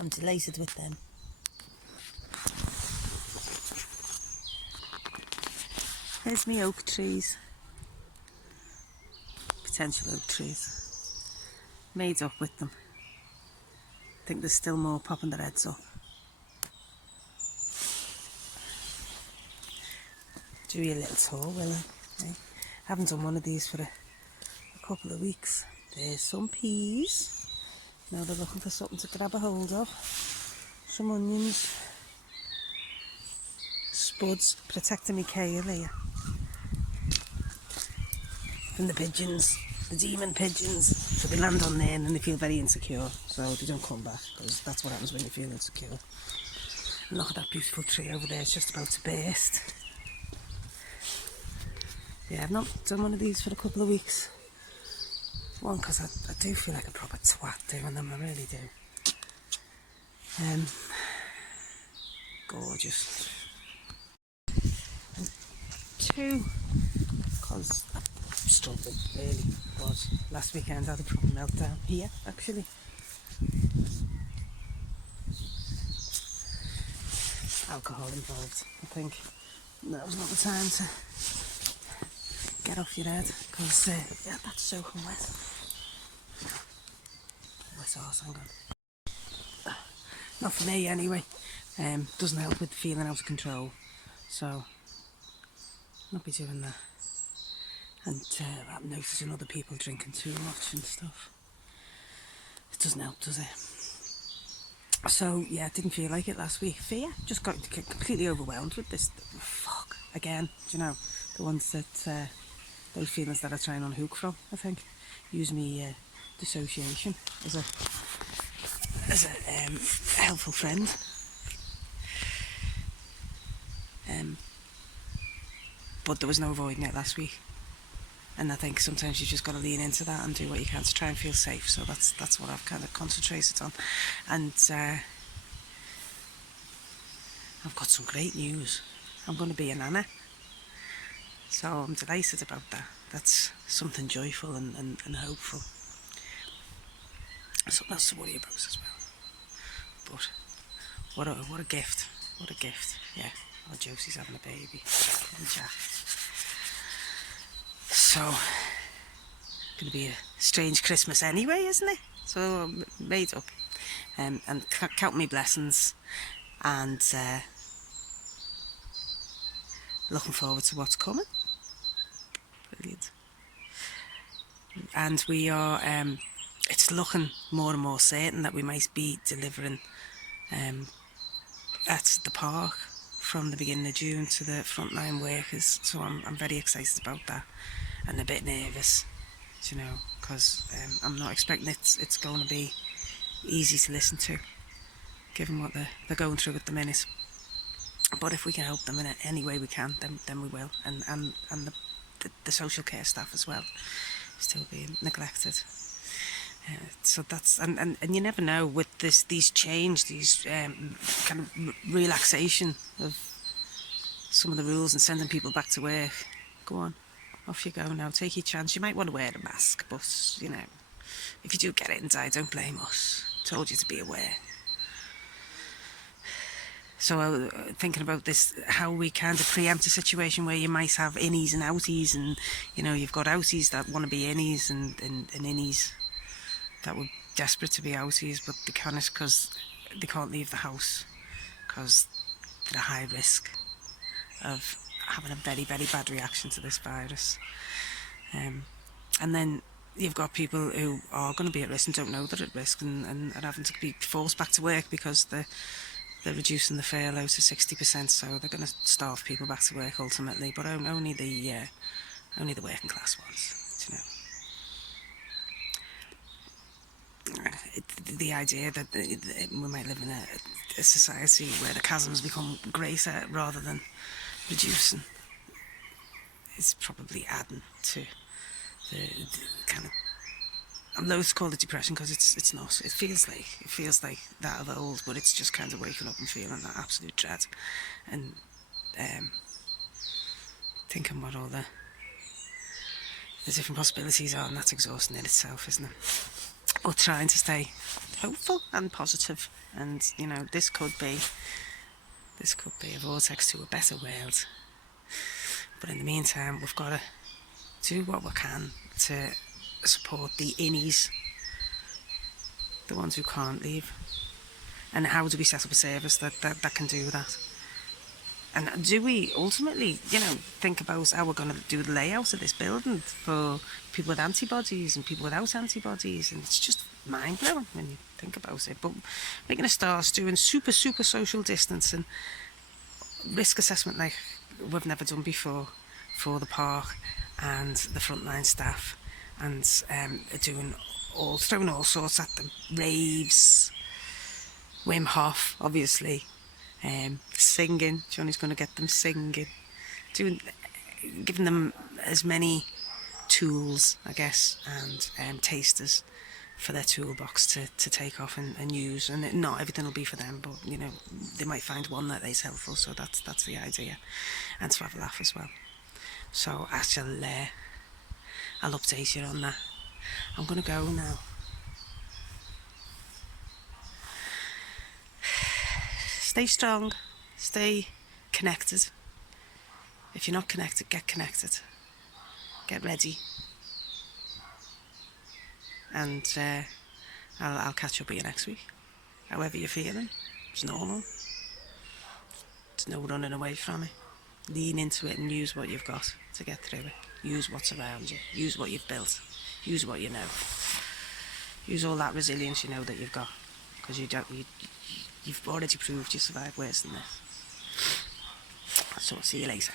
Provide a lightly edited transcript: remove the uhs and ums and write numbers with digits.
I'm delighted with them. There's me oak trees. Potential oak trees. Made up with them. I think there's still more popping their heads up. Do you a little tour, will I? Eh? Haven't done one of these for a couple of weeks. There's some peas. Now they're looking for something to grab a hold of. Some onions. Spuds protecting me kale here. From the pigeons, the demon pigeons. So they land on there and then they feel very insecure. So they don't come back, because that's what happens when you feel insecure. And look at that beautiful tree over there, it's just about to burst. Yeah, I've not done one of these for a couple of weeks. One, because I do feel like a proper twat doing them, I really do. Gorgeous. And two, because I struggled really, was last weekend I had a proper meltdown here, actually. Alcohol involved, I think. That was not the time to get off your head, because yeah, that's soaking wet. Wet arse, hang on. Not for me anyway. Doesn't help with feeling out of control, so not be doing that. And I'm noticing other people drinking too much and stuff. It doesn't help, does it? So yeah, I didn't feel like it last week. Fear, just got completely overwhelmed with this. Fuck again, do you know, the ones that those feelings that I try and unhook from. I think use me dissociation as a helpful friend. But there was no avoiding it last week, and I think sometimes you've just got to lean into that and do what you can to try and feel safe. So that's what I've kind of concentrated on. And I've got some great news. I'm going to be a nana, so I'm delighted about that. That's something joyful and hopeful. Something else to worry about as well. But what a gift. What a gift. Yeah. Oh, Josie's having a baby. And Jack. So, going to be a strange Christmas anyway, isn't it? So, made up. And count me blessings. And looking forward to what's coming. Brilliant. And we are, it's looking more and more certain that we might be delivering at the park from the beginning of June to the frontline workers. So I'm very excited about that, and a bit nervous, you know, because I'm not expecting it's going to be easy to listen to, given what they're going through at the minute. But if we can help them in any way we can, then we will, and the social care staff as well, still being neglected. So that's and you never know with these change, these kind of relaxation of some of the rules and sending people back to work. Go on, off you go now. Take your chance. You might want to wear a mask, but you know, if you do get it and die, don't blame us. Told you to be aware. So thinking about this, how we kind of preempt a situation where you might have innies and outies, and you know, you've got outies that want to be innies and innies that were desperate to be outies, but they can't because they can't leave the house because they're at high risk of having a very, very bad reaction to this virus. And then you've got people who are going to be at risk and don't know they're at risk and are having to be forced back to work because they're reducing the furlough to 60%, so they're going to starve people back to work ultimately, but only the working class ones, you know. The idea that we might live in a society where the chasms become greater rather than reducing is probably adding to the kind of, I'm loath to call it depression because it's not. It feels like that of old, but it's just kind of waking up and feeling that absolute dread and thinking what all the different possibilities are, and that's exhausting in itself, isn't it? Or trying to stay hopeful and positive and you know, this could be a vortex to a better world. But in the meantime, we've got to do what we can to support the innies, the ones who can't leave. And how do we set up a service that can do that? And do we ultimately, you know, think about how we're going to do the layout of this building for people with antibodies and people without antibodies? And it's just mind-blowing when you think about it. But making a start, doing super social distancing, risk assessment like we've never done before for the park and the frontline staff, and throwing all sorts at them. Raves, Wim Hof, obviously. Singing, Johnny's going to get them singing, giving them as many tools, I guess, and tasters for their toolbox to take off and use. And not everything will be for them, but you know, they might find one that is helpful. So that's the idea, and to have a laugh as well. So I'll update you on that. I'm going to go now. Stay strong, stay connected. If you're not connected, get connected. Get ready. And I'll catch up with you next week. However you're feeling, it's normal. There's no running away from it. Lean into it and use what you've got to get through it. Use what's around you. Use what you've built. Use what you know. Use all that resilience you know that you've got. Because you've already proved you survived worse than this. So I'll see you later.